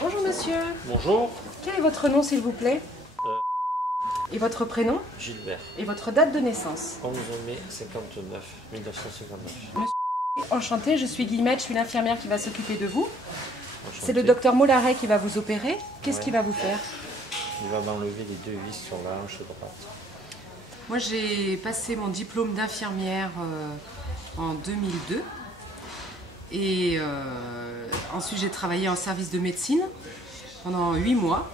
Bonjour monsieur. Bonjour. Quel est votre nom s'il vous plaît? Et votre prénom? Gilbert. Et votre date de naissance? 11 mai 59, 1959. Monsieur, enchantée, je suis Guillemette, je suis l'infirmière qui va s'occuper de vous. Enchanté. C'est le docteur Mollaret qui va vous opérer. Qu'est-ce qu'il va vous faire? Il va m'enlever les 2 vis sur la hanche droite. Moi j'ai passé mon diplôme d'infirmière en 2002. Et ensuite j'ai travaillé en service de médecine pendant 8 mois.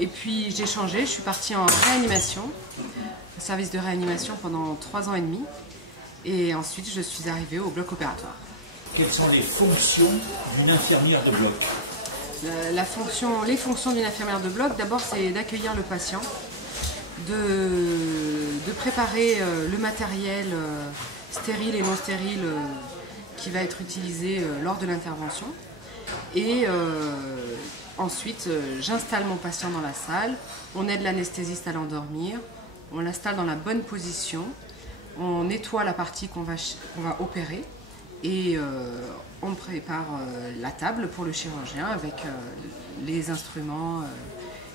Et puis j'ai changé, je suis partie en réanimation, au service de réanimation pendant 3 ans et demi. Et ensuite je suis arrivée au bloc opératoire. Quelles sont les fonctions d'une infirmière de bloc? Les fonctions d'une infirmière de bloc, d'abord c'est d'accueillir le patient, de préparer le matériel stérile et non stérile qui va être utilisé lors de l'intervention. Et ensuite, j'installe mon patient dans la salle, on aide l'anesthésiste à l'endormir, on l'installe dans la bonne position, on nettoie la partie qu'on va opérer et on prépare la table pour le chirurgien avec les instruments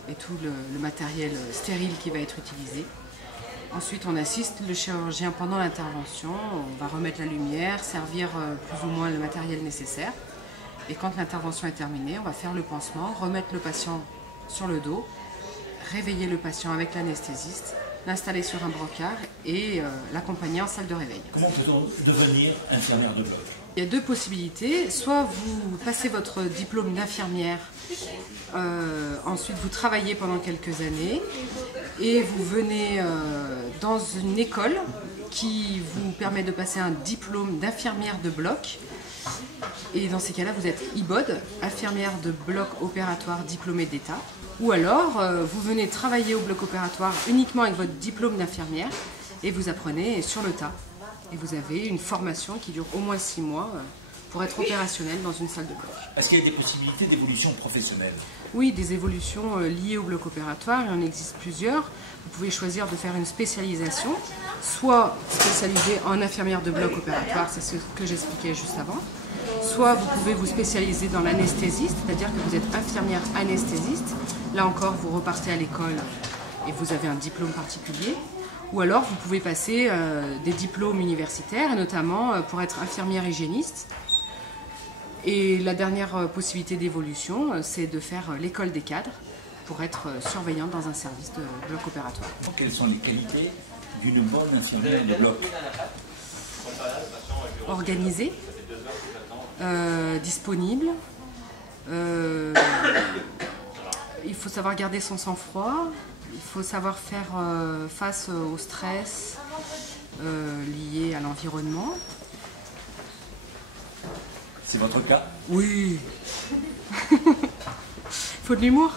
et tout le matériel stérile qui va être utilisé. Ensuite, on assiste le chirurgien pendant l'intervention, on va remettre la lumière, servir plus ou moins le matériel nécessaire. Et quand l'intervention est terminée, on va faire le pansement, remettre le patient sur le dos, réveiller le patient avec l'anesthésiste, l'installer sur un brancard et l'accompagner en salle de réveil. Comment peut-on devenir infirmière de bloc? Il y a deux possibilités. Soit vous passez votre diplôme d'infirmière, ensuite vous travaillez pendant quelques années et vous venez dans une école qui vous permet de passer un diplôme d'infirmière de bloc. Et dans ces cas-là, vous êtes IBOD, infirmière de bloc opératoire diplômée d'État. Ou alors, vous venez travailler au bloc opératoire uniquement avec votre diplôme d'infirmière et vous apprenez sur le tas. Et vous avez une formation qui dure au moins 6 mois pour être opérationnel dans une salle de bloc. Est-ce qu'il y a des possibilités d'évolution professionnelle? Oui, des évolutions liées au bloc opératoire, il en existe plusieurs. Vous pouvez choisir de faire une spécialisation, soit spécialisée en infirmière de bloc opératoire, c'est ce que j'expliquais juste avant. Soit vous pouvez vous spécialiser dans l'anesthésie, c'est-à-dire que vous êtes infirmière anesthésiste. Là encore, vous repartez à l'école et vous avez un diplôme particulier. Ou alors, vous pouvez passer des diplômes universitaires, et notamment pour être infirmière hygiéniste. Et la dernière possibilité d'évolution, c'est de faire l'école des cadres pour être surveillante dans un service de bloc opératoire. Quelles sont les qualités d'une bonne infirmière de bloc? Organisée, disponible, il faut savoir garder son sang-froid, il faut savoir faire face au stress lié à l'environnement. C'est votre cas? Oui. Il faut de l'humour.